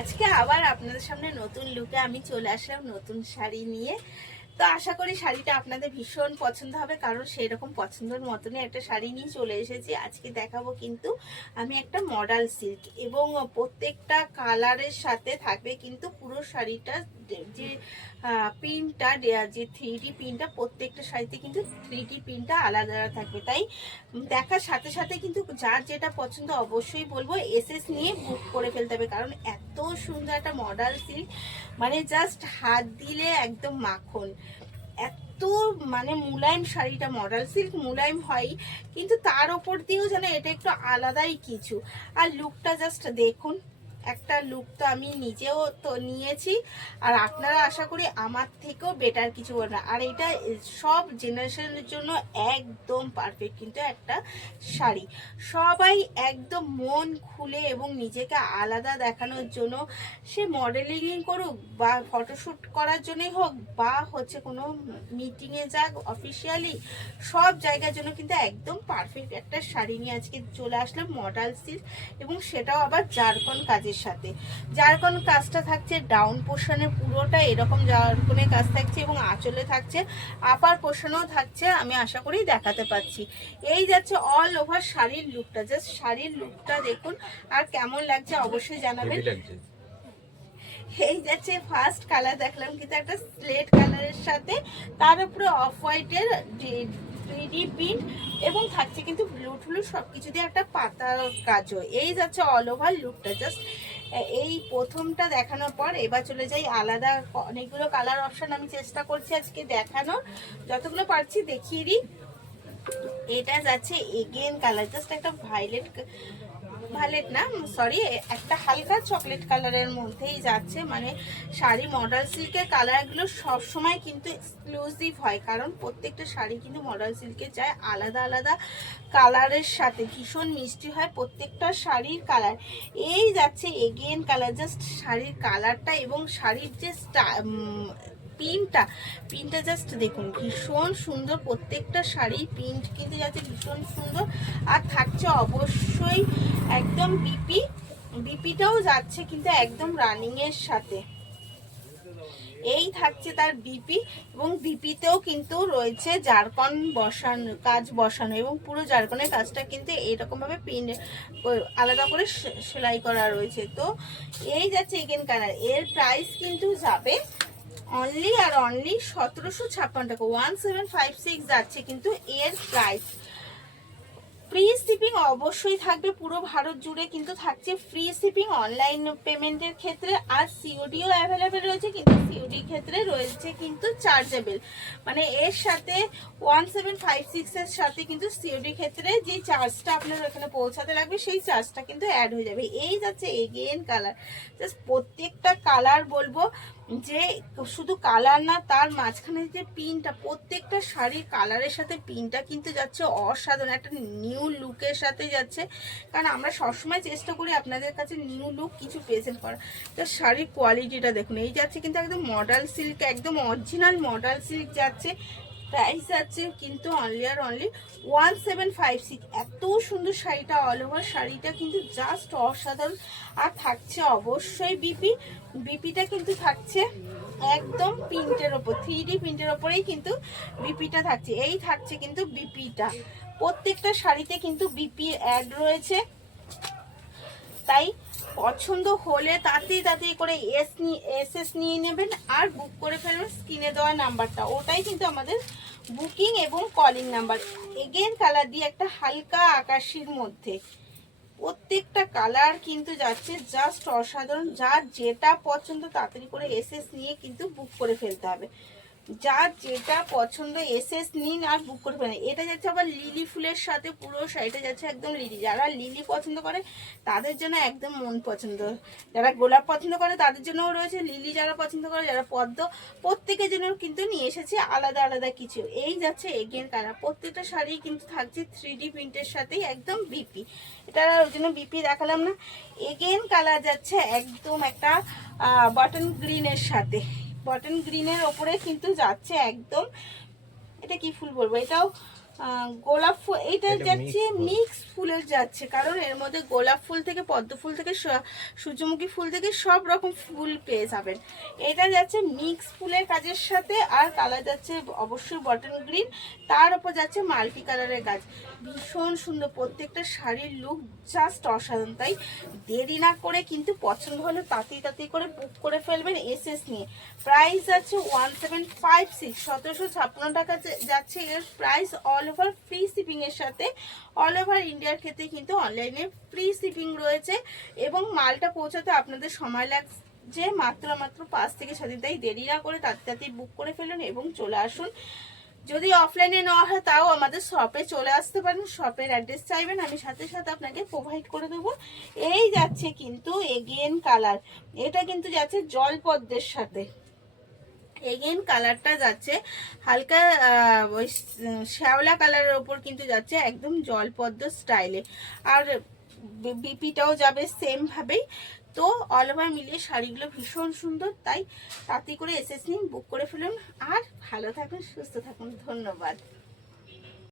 আজকে আবার আপনাদের সামনে নতুন লুকে আমি চলে আসলাম নতুন শাড়ি নিয়ে। তো আশা করি শাড়িটা আপনাদের ভীষণ পছন্দ হবে, কারণ সেই রকম পছন্দের মতনই একটা শাড়ি নিয়ে চলে এসেছি। আজকে দেখাবো কিন্তু আমি একটা মডাল সিল্ক, এবং প্রত্যেকটা কালারের সাথে থাকবে কিন্তু পুরো শাড়িটা যে প্রিন্টটা, যে 3D প্রিন্টটা, প্রত্যেকটা শাড়িতে কিন্তু 3D প্রিন্টটা আলাদা আলাদা থাকবে। তাই দেখার সাথে সাথে কিন্তু যার যেটা পছন্দ অবশ্যই বলবো এসএস নিয়ে বুক করে ফেলতে হবে, কারণ এত সুন্দর একটা মডাল সিল্ক, মানে জাস্ট হাত দিলে একদম মাখন। এত মানে মুলায়ম শাড়িটা, মডাল সিল্ক মুলায়ম হয়, কিন্তু তার ওপর দিয়েও যেন এটা একটু আলাদাই কিছু। আর লুকটা জাস্ট দেখুন, একটা লুক তো আমি নিজেও তো নিয়েছি, আর আপনারা আশা করি আমার থেকেও বেটার কিছু বলবেন। আর এটা সব জেনারেশনের জন্য একদম পারফেক্ট কিন্তু একটা শাড়ি। সবাই একদম মন খুলে এবং নিজেকে আলাদা দেখানোর জন্য, সে মডেলিং করুক বা ফটোশ্যুট করার জন্যই হোক, বা হচ্ছে কোনো মিটিংয়ে যাক অফিসিয়ালি, সব জায়গার জন্য কিন্তু একদম পারফেক্ট একটা শাড়ি নিয়ে আজকে চলে আসলাম মডাল সিল্ক, এবং সেটাও আবার জারকন কাজের সাথে। জারকন কাজটা থাকছে ডাউন পোর্শনে, পুরোটা এরকম জারকনের কাজ থাকছে, এবং আঁচলে থাকছে, আপার পোর্শনেও থাকছে। আমি আশা করি দেখাতে পাচ্ছি। এই যাচ্ছে অল ওভার শাড়ির লুকটা, জাস্ট শাড়ির লুকটা দেখুন, আর কেমন লাগছে অবশ্যই জানাবেন। এই যাচ্ছে ফার্স্ট কালার দেখলাম কিন্তু একটা স্লেট কালারের সাথে, তার উপরে অফ হোয়াইটের 3D প্রিন্ট, এবং থাকছে কিন্তু ব্লু টুলু সবকিছু দিয়ে একটা পাতার কাজও। এই যাচ্ছে অল ওভার লুকটা। জাস্ট এই প্রথমটা দেখানোর পর এবার চলে যাই আলাদা অনেকগুলো কালার অপশন আমি চেষ্টা করছি আজকে দেখানোর, যতগুলো পারছি দেখিয়ে দিই। এটা যাচ্ছে এগেন কালার, জাস্ট একটা ভায়োলেট না, সরি, একটা হালকা চকলেট কালারের মধ্যেই যাচ্ছে। মানে শাড়ি মডাল সিল্কের কালারগুলো সবসময় কিন্তু এক্সক্লুসিভ হয়, কারণ প্রত্যেকটা শাড়ি কিন্তু মডাল সিল্কের যায় আলাদা আলাদা কালারের সাথে, ভীষণ মিষ্টি হয় প্রত্যেকটা শাড়ির কালার। এই যাচ্ছে এগেন কালার, জাস্ট শাড়ির কালারটা এবং শাড়ির যে প্রিন্টটা জাস্ট দেখুন, ভীষণ সুন্দর। প্রত্যেকটা শাড়ি প্রিন্ট কিন্তু যাচ্ছে ভীষণ সুন্দর, আর থাকছে অবশ্যই একদম বিপিটাও যাচ্ছে কিন্তু একদম রানিং এর সাথে। এই থাকছে তার বিপি, এবং বিপিতেও কিন্তু রয়েছে জারকন কাজ বসানো, এবং পুরো জারকনের কাজটা কিন্তু এইরকম ভাবে প্রিন্ট আলাদা করে সেলাই করা রয়েছে। তো এই যাচ্ছে এগেন কালার, এর প্রাইস কিন্তু যাবে অনলি আর অনলি 1756 টাকা, 1756 যাচ্ছে কিন্তু এর প্রাইস। ফ্রি শিপিং অবশ্যই থাকবে পুরো ভারত জুড়ে, কিন্তু থাকছে ফ্রি শিপিং অনলাইন পেমেন্টের ক্ষেত্রে, আর সিওডিও অ্যাভেলেবেল রয়েছে, কিন্তু সিওডির ক্ষেত্রে রয়েছে কিন্তু চার্জেবল। মানে এর সাথে 1756 এর সাথে কিন্তু সিওডির ক্ষেত্রে যে চার্জটা আপনার ওখানে পৌঁছাতে লাগবে সেই চার্জটা কিন্তু অ্যাড হয়ে যাবে। এই যাচ্ছে এগেন কালার, জাস্ট প্রত্যেকটা কালার বলবো যে শুধু কালার না, তার মাঝখানে যে পিনটা, প্রত্যেকটা শাড়ির কালারের সাথে পিনটা কিন্তু যাচ্ছে অসাধারণ একটা নিউ লুকের সাথে যাচ্ছে, কারণ আমরা সবসময় চেষ্টা করি আপনাদের কাছে নিউ লুক কিছু প্রেজেন্ট করা। তো শাড়ির কোয়ালিটিটা দেখুন, এই যাচ্ছে কিন্তু একদম মডাল সিল্ক, একদম অরিজিনাল মডাল সিল্ক যাচ্ছে। প্রাইস যাচ্ছে কিন্তু অনলি আর অনলি 1756। এত সুন্দর শাড়িটা, অল ওভার শাড়িটা কিন্তু জাস্ট অসাধারণ। আর থাকছে অবশ্যই বিপিটা কিন্তু থাকছে একদম প্রিন্টের ওপর, 3D প্রিন্টের ওপরেই কিন্তু বিপিটা থাকছে। এই থাকছে কিন্তু বিপিটা, প্রত্যেকটা শাড়িতে কিন্তু বিপি অ্যাড রয়েছে। তাই পছন্দ হলে তাড়াতাড়ি করে এসএস নিয়ে নেবেন আর বুক করে ফেলবেন। স্ক্রিনে দেওয়া নাম্বারটা, ওটাই কিন্তু আমাদের বুকিং এবং কলিং নাম্বার। এগেন কালার দিয়ে একটা হালকা আকাশির মধ্যে, প্রত্যেকটা কালার কিন্তু যাচ্ছে জাস্ট অসাধারণ। যার যেটা পছন্দ তাড়াতাড়ি করে এসএস নিয়ে কিন্তু বুক করে ফেলতে হবে। যার যেটা পছন্দ এসএস নিন আর বুক করে ফেলেন। এটা যাচ্ছে আবার লিলি ফুলের সাথে, পুরো শাড়িটা যাচ্ছে একদম লিলি। যারা লিলি পছন্দ করে তাদের জন্য একদম মন পছন্দ, যারা গোলাপ পছন্দ করে তাদের জন্যও রয়েছে লিলি, যারা পছন্দ করে, যারা পদ্ম, প্রত্যেকের জন্য কিন্তু নিয়ে এসেছে আলাদা আলাদা কিছু। এই যাচ্ছে এগেন কালার, প্রত্যেকটা শাড়ি কিন্তু থাকছে 3D প্রিন্টের সাথেই একদম বিপি। এটা ওই জন্য বিপি দেখালাম না। এগেন কালার যাচ্ছে একদম একটা বটন গ্রিনের সাথে, বটন গ্রিনের ওপরে কিন্তু যাচ্ছে একদম, এটা কি ফুল বলবো, এটাও গোলাপ ফুল, এইটা যাচ্ছে মিক্স ফুলের যাচ্ছে, কারণ এর মধ্যে গোলাপ ফুল থেকে পদ্ম ফুল থেকে সূর্যমুখী ফুল থেকে সব রকম ফুল পেয়ে যাবেন। এটা যাচ্ছে মিক্স ফুলের কাজের সাথে, আর কালার যাচ্ছে অবশ্যই বটন গ্রিন, তার উপর যাচ্ছে মাল্টি কালারের কাজ। ভীষণ সুন্দর, প্রত্যেকটা শাড়ির লুক জাস্ট অসাধারণ। তাই দেরি না করে কিন্তু পছন্দ হলে তাড়াতাড়ি করে বুক করে ফেলবেন এসএস নিয়ে। প্রাইস যাচ্ছে 1756, 1756 টাকা যাচ্ছে এর price. All over free shipping এর সাথে অল ওভার ইন্ডিয়ার ক্ষেত্রে কিন্তু অনলাইনে ফ্রি শিপিং রয়েছে, এবং মালটা পৌঁছাতে আপনাদের সময় লাগছে মাত্র 5 থেকে 6 দিন। তাই দেরি না করে তাড়াতাড়ি বুক করে ফেলুন এবং চলে আসুন। যদি অফলাইনে নেওয়া হয় তাও আমাদের শপে চলে আসতে পারেন, শপের অ্যাড্রেস চাইবেন, আমি সাথে সাথে আপনাকে প্রোভাইড করে দেবো। এই যাচ্ছে কিন্তু এগেন কালার, এটা কিন্তু যাচ্ছে জলপদ্মের সাথে। এগেন কালারটা যাচ্ছে হালকা ওই শ্যাওলা কালারের ওপর কিন্তু যাচ্ছে একদম জলপদ্ম স্টাইলে, আর বিপিটাও যাবে সেম ভাবেই। তো অল ওভার মিলিয়ে শাড়িগুলো ভীষণ সুন্দর, তাই তাড়াতাড়ি করে এসএস নিন, বুক করে ফেলুন। আর ভালো থাকুন, সুস্থ থাকুন, ধন্যবাদ।